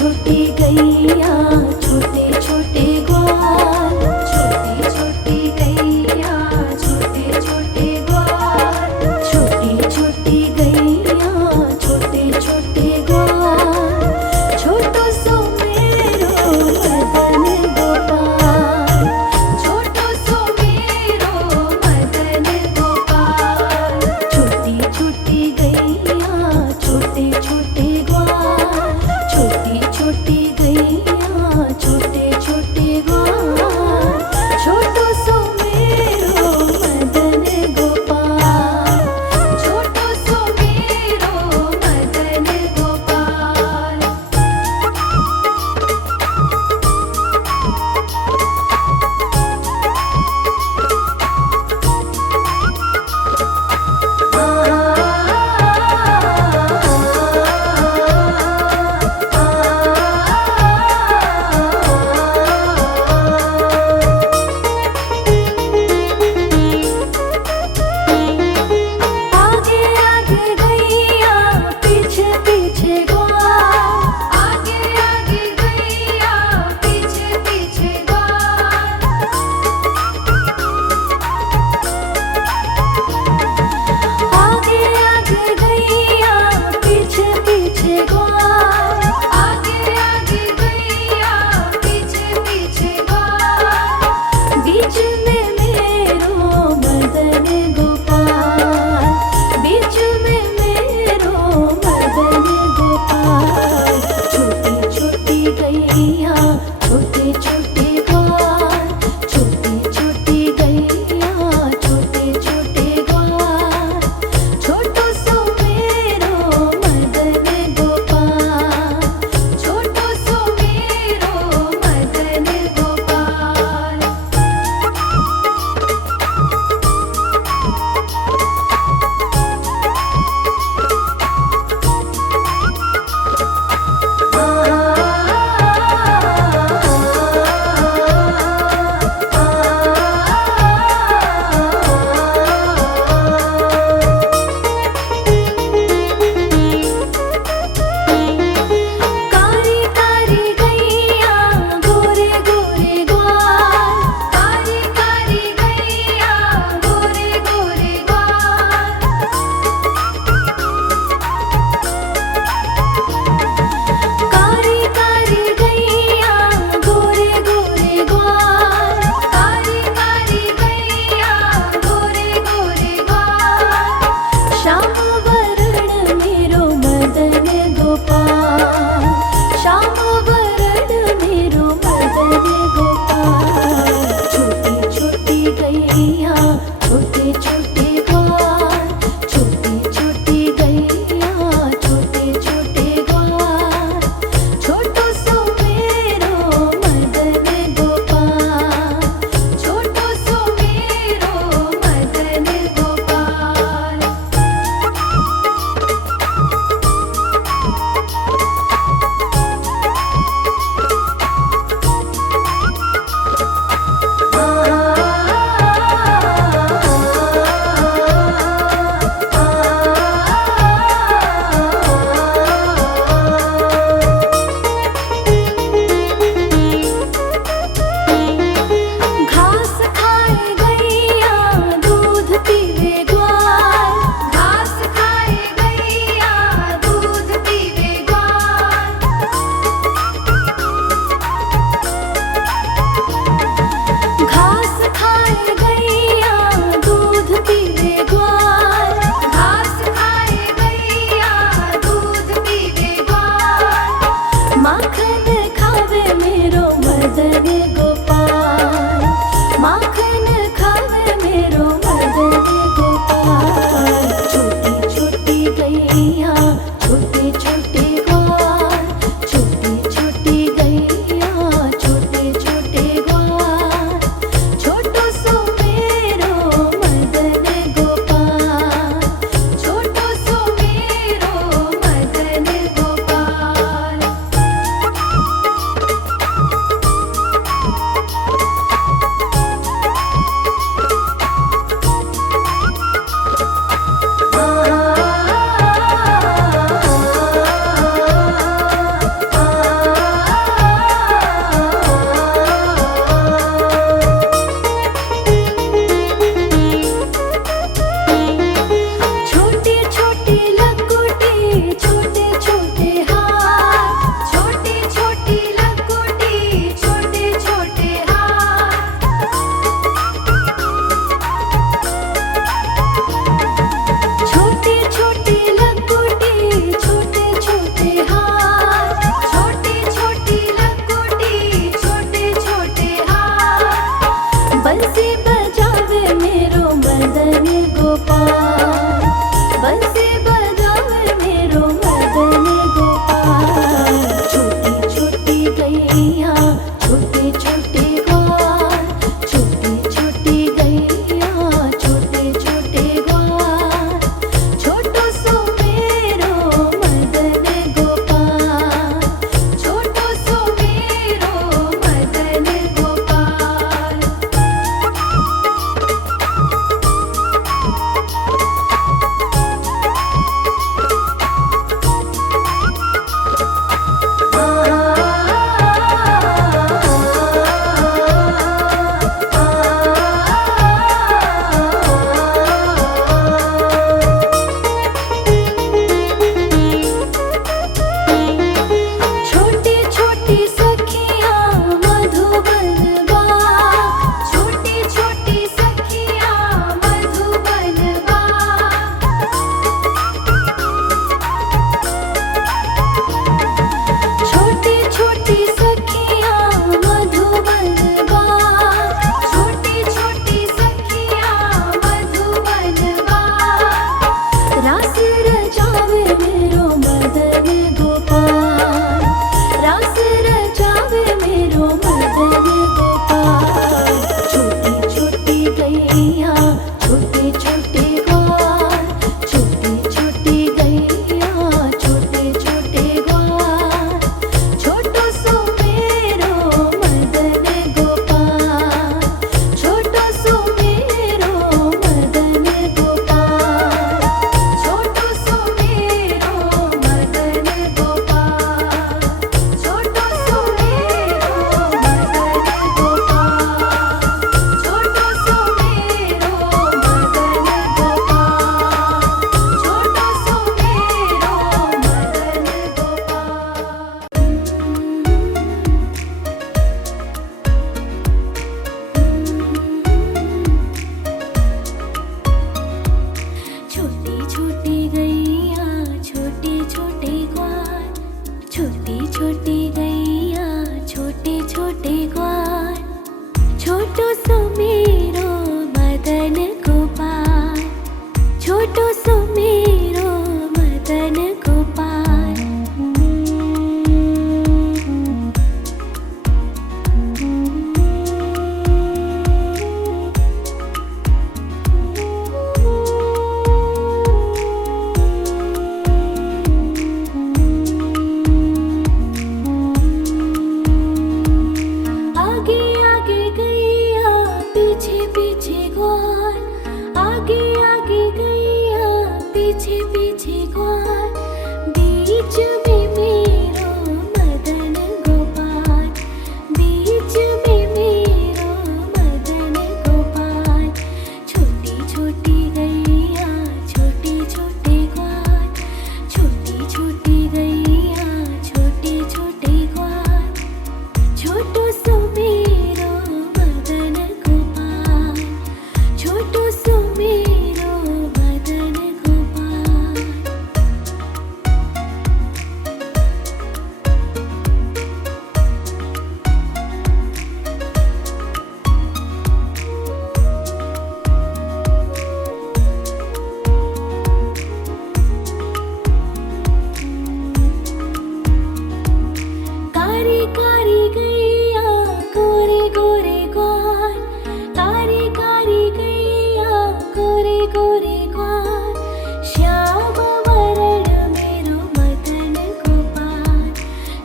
छोटी गैया छोटे छोटे ग्वाल, छोटी छोटी गैया छोटे छोटे ग्वाल, छोटी छोटी गैया छोटे छोटे ग्वाल, छोटो सो मेरो मदन गोपाल, छोटो सो मेरो मदन गोपाल, छोटी छोटी गैया छोटे छोटे ग्वाल, छोटी छोटी गैया छोटे छोटी छोटी गैया छोटे छोटे ग्वाल, छोटो सो मेरो मदन गोपाल, छोटो सो मेरो मदन गोपाल। आगे आगे गैया पीछे पीछे ग्वाल, आगे आगे गैया पीछे पीछे ग्वाल, बीच में मेरो मदन गोपाल, बीच में मेरो मदन गोपाल। छोटी छोटी गैया छोटे छोटे ग्वाल, छोटी छोटी गैया छोटे छोटे ग्वाल, छोटो सो मेरो मदन गोपाल, छोटो सो मेरो मदन गोपाल। कारी कारी गैया गोरे गोरे ग्वाल, कारी कारी गैया गोरे गोरे ग्वाल, श्याम वरण मेरो मदन गोपाल,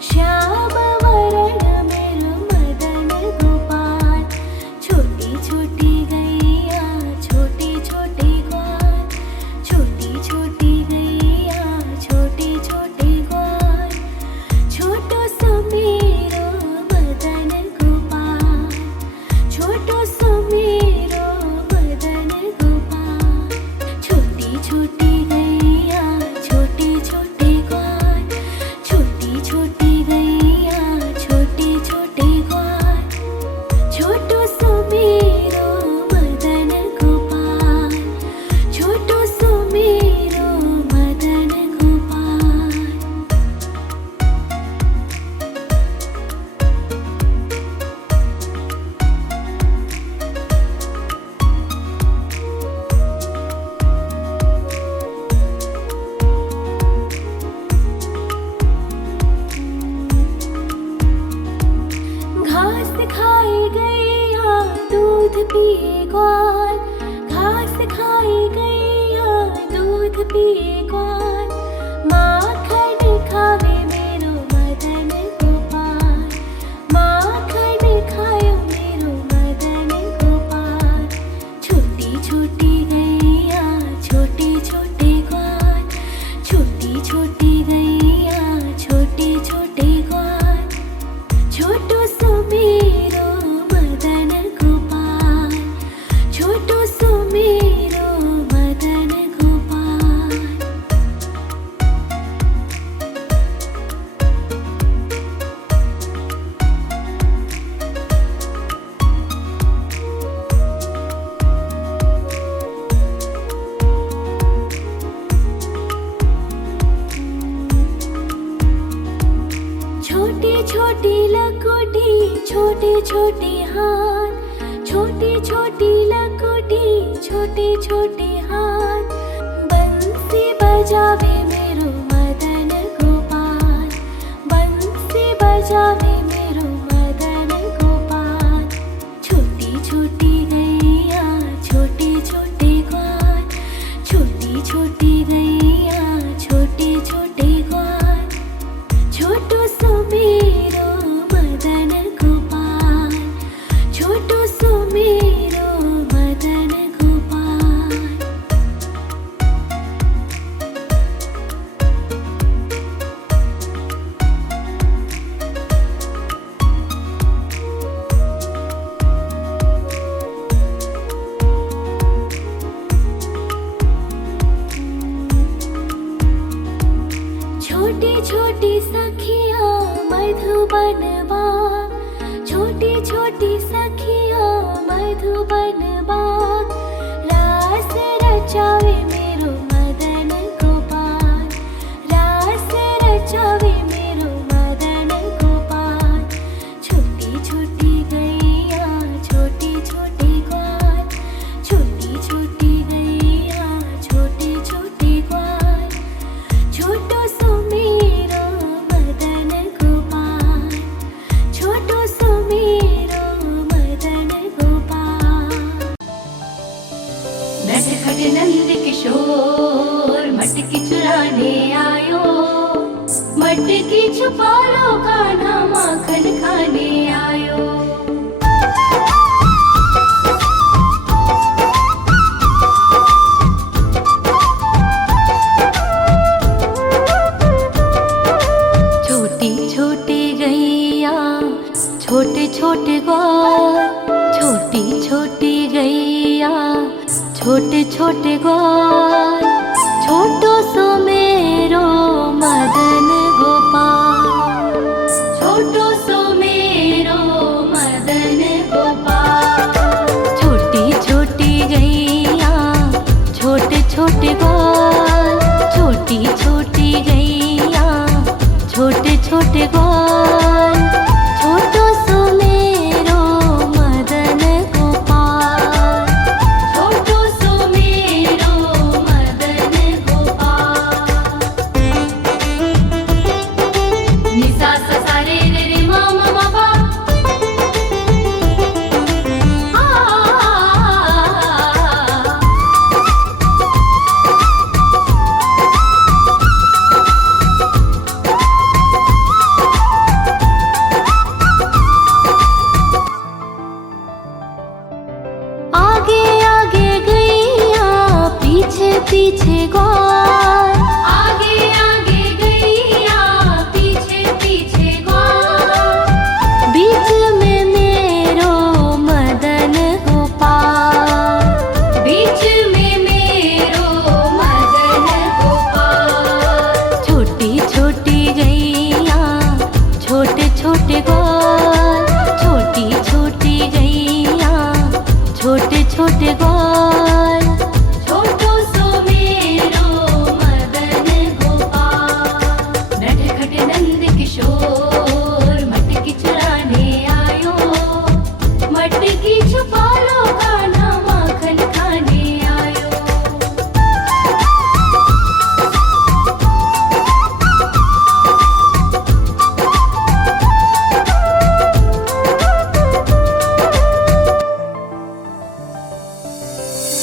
श्याम वरण मेरो मदन गोपाल। छोटी छोटी गैया छोटे छोटे ग्वाल, छोटी छोटी गैया छोटे छोटे ग्वाल, छोटो सो मेरो मदन गोपाल, छोटो सो मेरो मदन गोपाल। छोटी छोटी गैया छोटे छोटे ग्वाल, छोटी छोटी गैया छोटे छोटे ग्वाल, छोटो सो मेरो मदन गोपाल, छोटो सो मेरो मदन गोपाल। घास खाए गैया दूध पिए ग्वाल, घास खाए गैया दूध पिए ग्वाल, माखन खावे मेरो मदन गोपाल, माखन खायो मेरो मदन गोपाल। छोटी छोटी गैया छोटे छोटे ग्वाल, छोटी छोटी गैया छोटे छोटे ग्वाल, छोटो सो मेरो मदन गोपाल, छोटो सो मेरो मदन गोपाल। छोटी छोटी लकोटी छोटे छोटे हाथ, छोटी छोटी लकोटी छोटे छोटे हाथ, बंसी बजावे मेरो मदन गोपाल, बंसी बजावे मेरो मदन गोपाल। छोटी छोटी गैया छोटे छोटे ग्वाल, छोटी छोटी गैया छोटे छोटे ग्वाल, छोटो सो मेरो मदन गोपाल, छोटो सो मेरो मदन गोपाल। छोटी छोटी सखिया मधुबन बाग, छोटी छोटी सखिया मधुबन बाग, रास रचावे मेरो मदन गोपाल, रास रचावे मेरो छोटी छोटी गैया छोटे छोटे ग्वाल, छोटी छोटी गैया छोटे छोटे ग्वाल, छोटो सो मेरो मदन गोपाल, छोटो सो मेरो मदन गोपाल। छोटी छोटी गैया छोटे छोटे ग्वाल, छोटी छोटी गैया छोटे छोटे ग्वाल, छोटो सो मेरो मदन गोपाल, छोटो सो मेरो मदन गोपाल। नि सा सा सा रे रे रे मा मा मा पा, आगे आगे गैया पीछे पीछे ग्वाल, आगे आगे गैया पीछे पीछे ग्वाल, बीच में मेरो मदन गोपाल, बीच में मेरो मदन गोपाल। छोटी छोटी गैया छोटे छोटे ग्वाल, छोटी छोटी गैया छोटे छोटे ग्वाल, छोटो सो मेरो मदन गोपाल। नटखट नंद किशोर मटकी चुराने आयो, मटकी छुपा लो कान्हा माखन खाने आयो।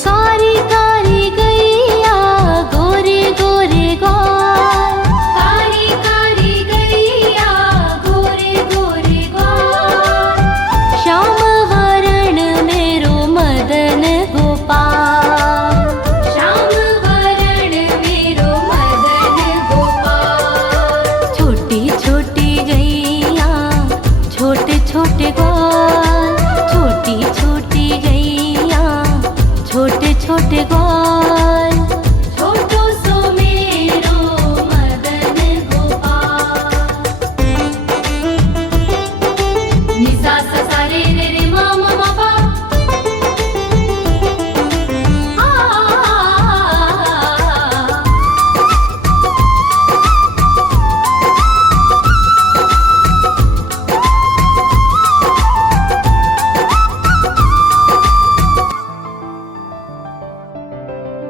कारी कारी गैया गोरे गोरे ग्वाल, कारी कारी गैया गोरे गोरे ग्वाल, श्याम वरण मेरो मदन गोपाल, श्याम वरण मेरो मदन गोपाल। छोटी छोटी गैया छोटे छोटे ग्वाल, छोटी छोटी गैया छोटे छोटे ग्वाल, छोटो सो मेरो मदन गोपाल। नि सा सा सा रे रे रे मा मा मा पा,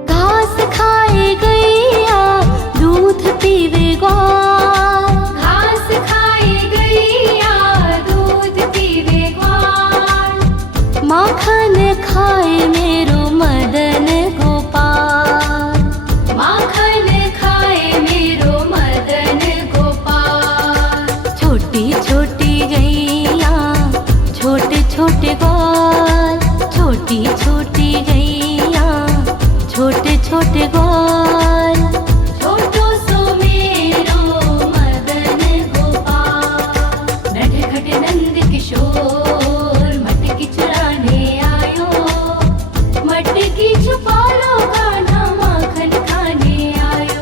घास खाए गैया दूध पीवे ग्वाल, घास खाए गैया दूध पीवे ग्वाल, माखन खाए मेरो मदन गोपाल, माखन खाए मेरो मदन गोपाल। छोटी छोटी गैया छोटे छोटे ग्वाल, छोटी छोटी गैया छोटे छोटे ग्वाल, छोटो सो मेरो मदन गोपाल। नटखट नंद किशोर मटकी चुराने आयो, मटकी छुपा लो कान्हा माखन खाने आयो।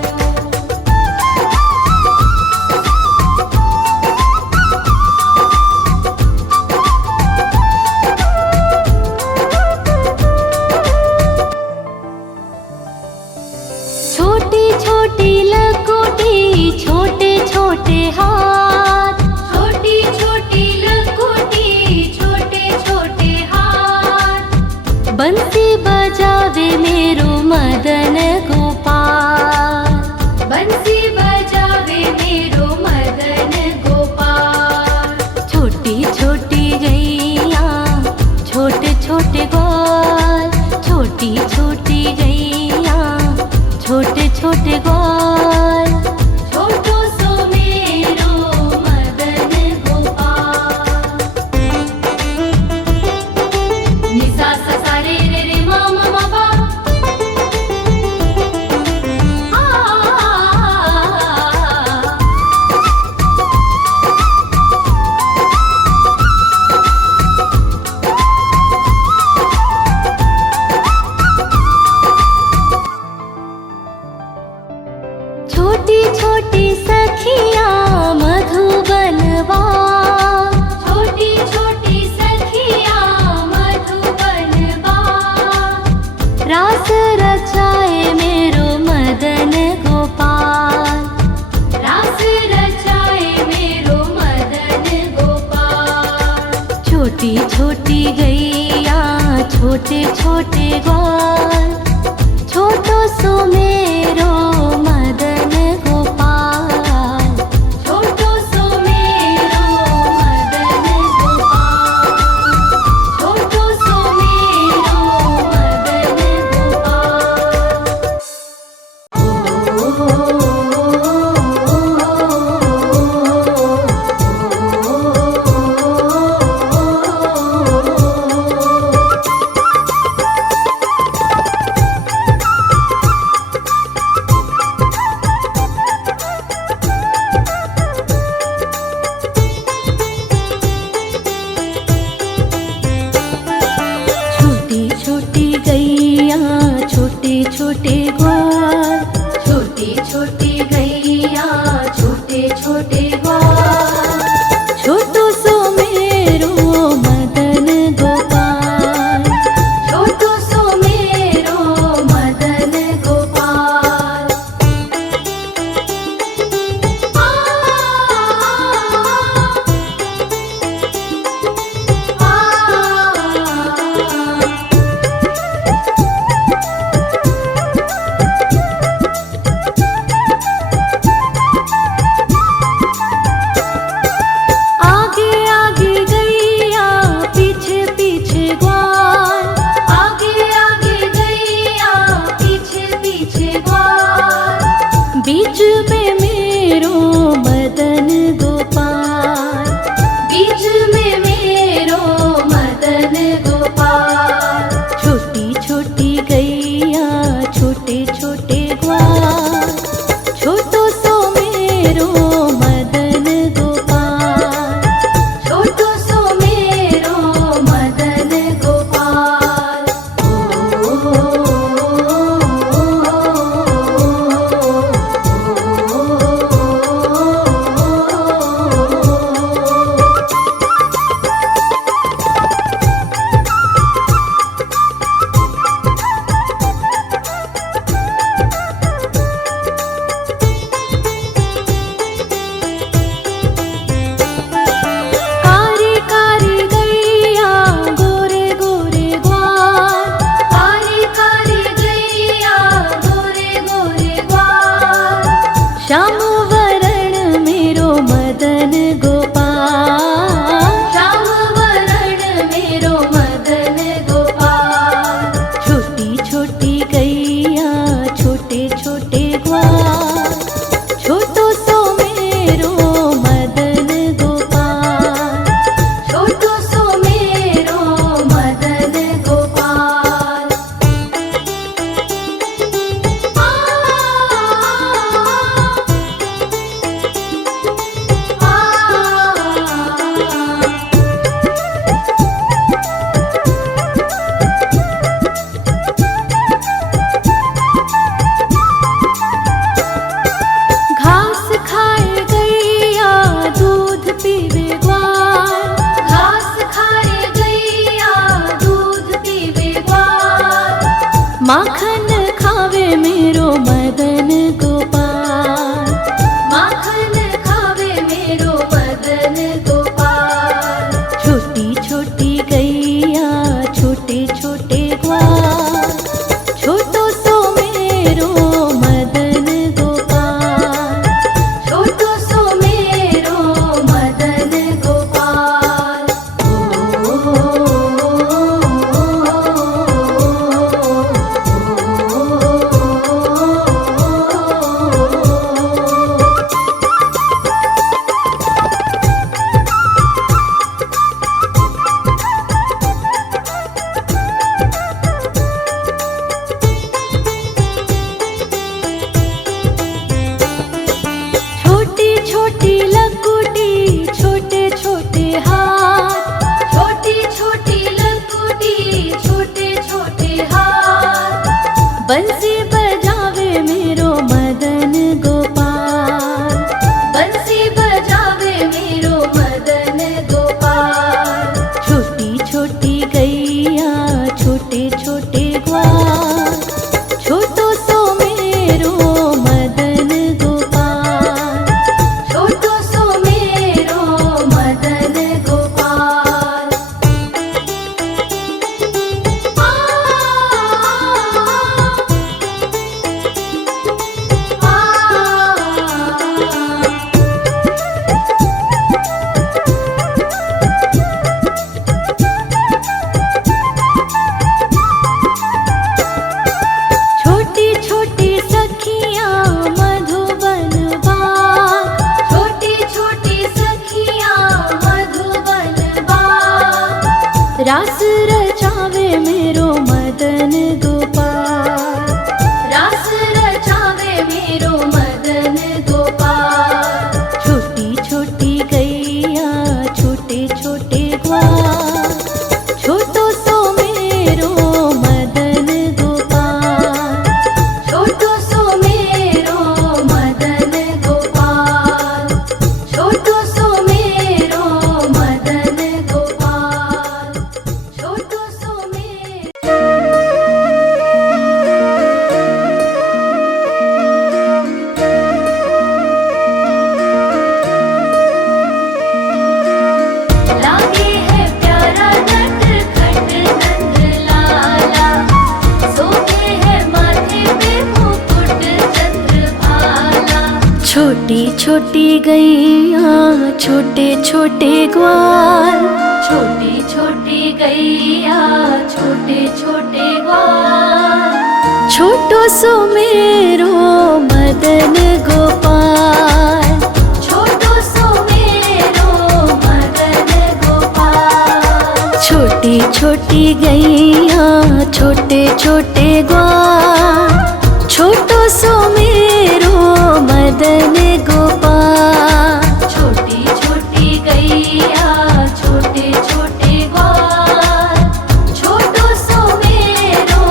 छोटी छोटी लकोटी छोटे छोटे हाथ, छोटी छोटी लकोटी छोटे छोटे हाथ, बंसी बजावे मेरो मदन गोपाल, बंसी बजावे मेरो मदन गोपाल। छोटी छोटी गैया छोटे छोटे ग्वाल, छोटी छोटी गैया छोटे छोटे ग्वाल, छोटो सो मेरो मदन गोपाल। नि सा सा सा रे रे रे मा मा मा पा, छोटी गैया छोटे छोटे ग्वाल, छोटो सो मेरो मदन गोपाल, छोटो सो मेरो मदन गोपाल, छोटो सो मेरो मदन छोटी गैया छोटे छोटे ग्वाल, छोटी छोटी गैया छोटे छोटे ग्वाल, छोटो सो मेरो मदन गोपाल, छोटो सो मेरो मदन गोपाल। आगे आगे गैया पीछे पीछे ग्वाल, आगे आगे गैया पीछे पीछे ग्वाल, बीच में मेरो मदन गोपाल, बीच में मेरो मदन गोपाल। छोटी छोटी गैया छोटे छोटे ग्वाल, छोटो सो मेरो मदन गोपाल, छोटो सो मेरो मदन गोपाल। कारी कारी गैया गोरे गोरे ग्वाल, कारी कारी गैया गोरे गोरे ग्वाल, श्याम वरण मेरो मदन गोपाल, श्याम वरण मेरो मदन गोपाल। छोटी छोटी गैया छोटे छोटे ग्वाल, छोटो सो मेरो मदन गोपाल, छोटो सो मेरो मदन गोपाल। घास खाए गैया दूध पीवे ग्वाल, घास खाए गैया दूध पीवे ग्वाल, माखन खावे मेरो मदन गोपाल, माखन खावे मेरो मदन गोपाल। छोटी छोटी गैया छोटे छोटे ग्वाल, छोटो सो मेरो मदन गोपाल, छोटो सो मेरो मदन गोपाल। छोटी छोटी लकुटी छोटे छोटे हाथ, छोटी छोटी लकुटी छोटे छोटे हाथ, बंसी बजावे मेरो मदन गोपाल, बंसी बजावे मेरो मदन गोपाल। छोटी छोटी गैया छोटे छोटे ग्वाल, छोटो सो मेरो मदन गोपाल, छोटो सो मेरो मदन गोपाल। रास रचावे मेरो मदन गोपाल, रास रचावे मेरो मदन गोपाल। छोटी छोटी गैया छोटे छोटे ग्वाल, छोटो सो मेरो मदन गोपाल, छोटो सो मेरो मदन गोपाल, छोटो सो मेरो मदन गोपाल, छोटो सो मेरो। लागे है प्यारा नटखट नंद लाला, सोते है माथे पे मुकुट चंद्रभाला। छोटी छोटी गैया छोटे छोटे ग्वाल, छोटी छोटी गैया छोटे छोटे ग्वाल, छोटो सो मेरो मदन गोपाल, छोटो सो मेरो मदन गोपाल। छोटी छोटी गैया छोटे छोटे ग्वाल, छोटो सो मेरो मदन गोपाल। छोटी छोटी गैया छोटे छोटे ग्वाल, छोटो सो मेरो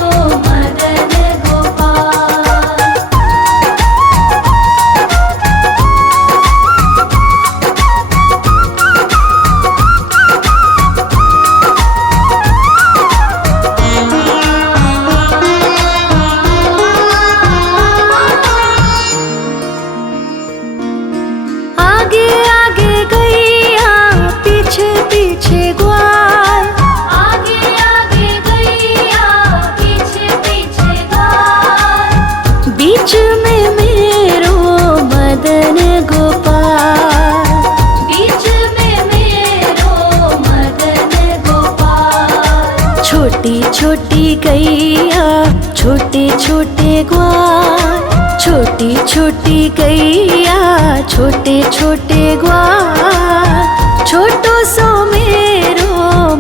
मदन गोपाल। आगे आगे गैया पीछे पीछे ग्वाल, आगे आगे गैया पीछे पीछे ग्वाल। बीच में मेरो मदन गोपाल, बीच में मेरो मदन गोपाल। छोटी छोटी गैया छोटे छोटे ग्वाल, छोटी छोटी गैया छोटे छोटे ग्वाल, छोटो सो मेरो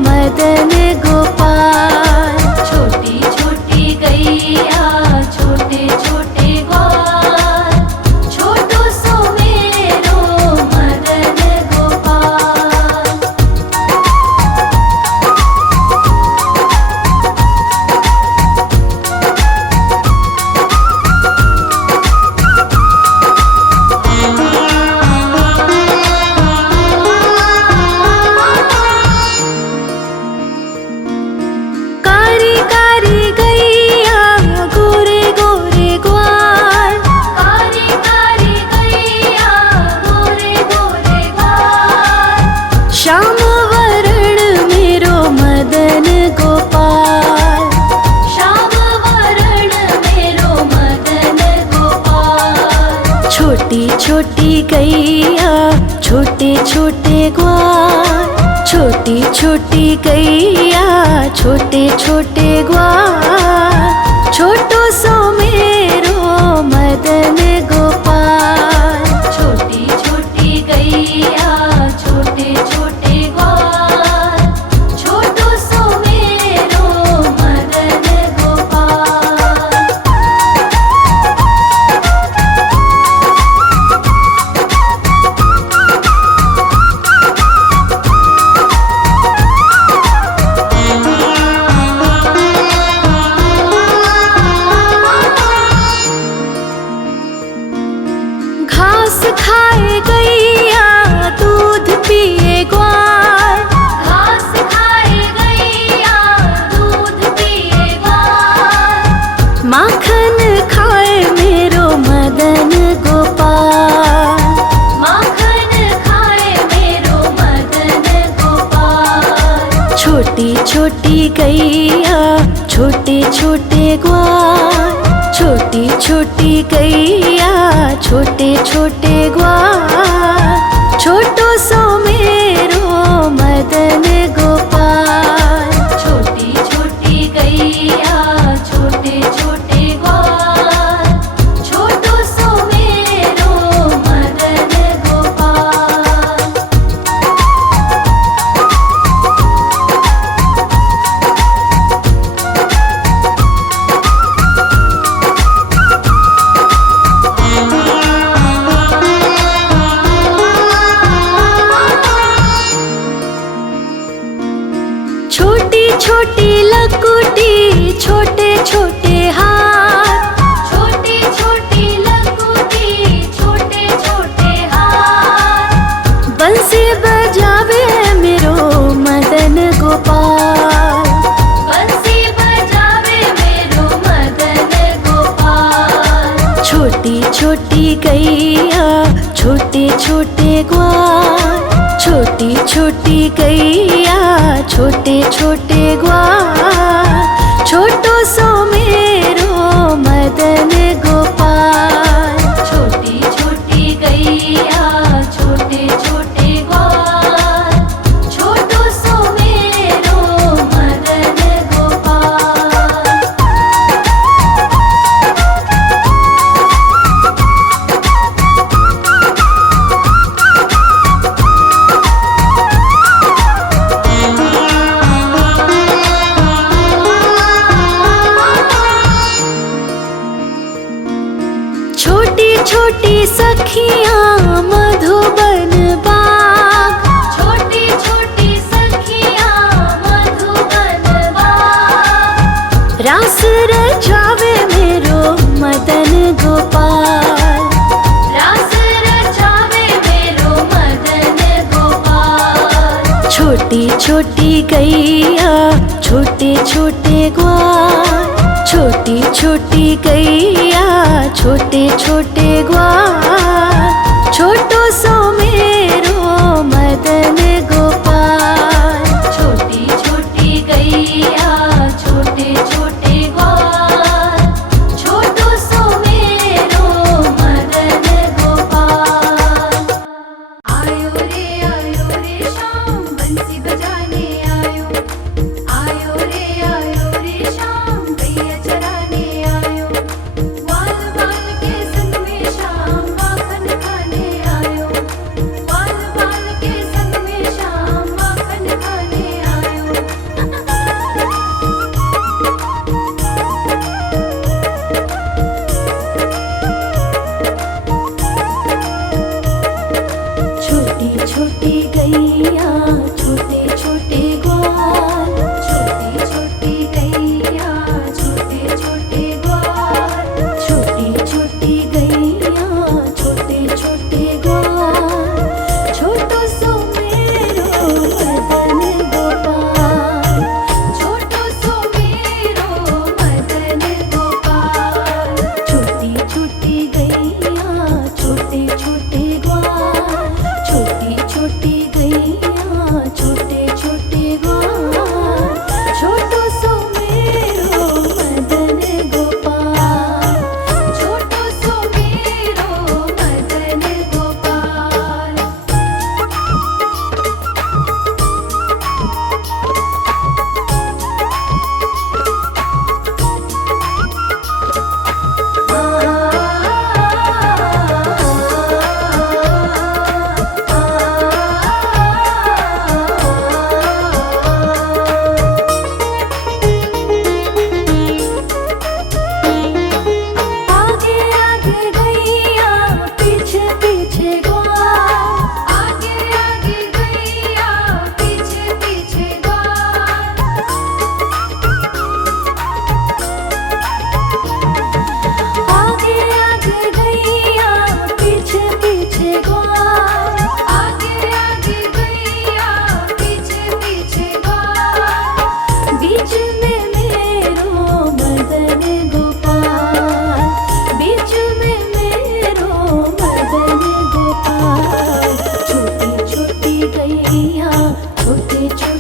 मदन गोपाल। छोटी छोटी गैया छोटे छोटे ग्वाल, छोटो सो मेरो मदन गोपाल। कारी कारी गैया गोरे गोरे ग्वाल, कारी कारी गैया गोरे गोरे ग्वाल। श्याम वरण मेरो मदन गोपाल, श्याम वरण मेरो मदन गोपाल। छोटी छोटी गैया छोटे छोटे ग्वाल, छोटी छोटी गैया छोटे छोटे ग्वाल, छोटो सो मेरो मदन गोपाल। छोटी छोटी गैया छोटे छोटे ग्वाल, छोटो सो मेरो मदन गोपाल। घास खाए गैया दूध पिए ग्वाल, घास खाए गैया दूध पिए ग्वाल। माखन खाए मेरो मदन गोपाल, माखन खाए मेरो मदन गोपाल। छोटी छोटी गैया छोटे छोटे ग्वाल, छोटी छोटी गैया छोटे छोटे ग्वाल, छोटो सो मेरो मदन गोपाल। छोटी छोटी गैया छोटे छोटे ग्वाल, छोटो सो मेरो मदन गोपाल। छोटे छोटे हाथ, छोटी छोटी लघुटी छोटे छोटे हाथ, बंसी बजावे मेरो मदन गोपाल, बंसी बजावे मेरो मदन गोपाल। छोटी छोटी गैया छोटे छोटे ग्वाल, छोटी छोटी गैया छोटे छोटे ग्वाल, छोटो सो मेरो मदन गोपाल। छोटी छोटी गैया छोटे छोटे ग्वाल, छोटो सो मेरो मदन गोपाल। छोटी छोटी सखियाँ मधुबन बाग, छोटी छोटी सखियाँ मधुबन बाग, रास रचावे मेरो मदन गोपाल, रास रचावे मेरो मदन गोपाल। छोटी छोटी गैया छोटे छोटे ग्वाल, छोटी छोटी गैया छोटे छोटे ग्वाल, छोटो सो मेरो मदन गोपाल। छोटी छोटी गैया छोटे छोटे ग्वाल, छोटो सो मेरो मदन गोपाल। आयो रे शाम बंसी बजाने आयो, आयो रे शाम गैया चराने आयो, ग्वाल बाल के संग में शाम माखन खाने आयो, ग्वाल बाल के संग में शाम माखन खाने आयो। छोटी छोटी गैया छोटे छोटे ग्वाल, छोटी छोटी गैया छोटे छोटे ग्वाल, छोटी छोटी गैया छोटे छोटे ग्वाल, छोटो सो मेरो मदन गोपाल। छोटो सो मेरो मदन गोपाल। छोटी छोटी गैया छोटे छोटे ग्वाल, छोटी छोटी गैया छोटे छोटे ग्वाल, छोटो सो मेरो मदन गोपाल। छोटो सो मेरो मदन गोपाल। आगे आगे गैया पीछे पीछे ग्वाल, आगे आगे गैया पीछे पीछे ग्वाल, आगे आगे गैया पीछे पीछे ग्वाल, आगे आगे गैया पीछे पीछे ग्वाल। बीच में मेरो मदन गोपाल, बीच में मेरो मदन गोपाल। छोटी छोटी गैया छोटे छोटे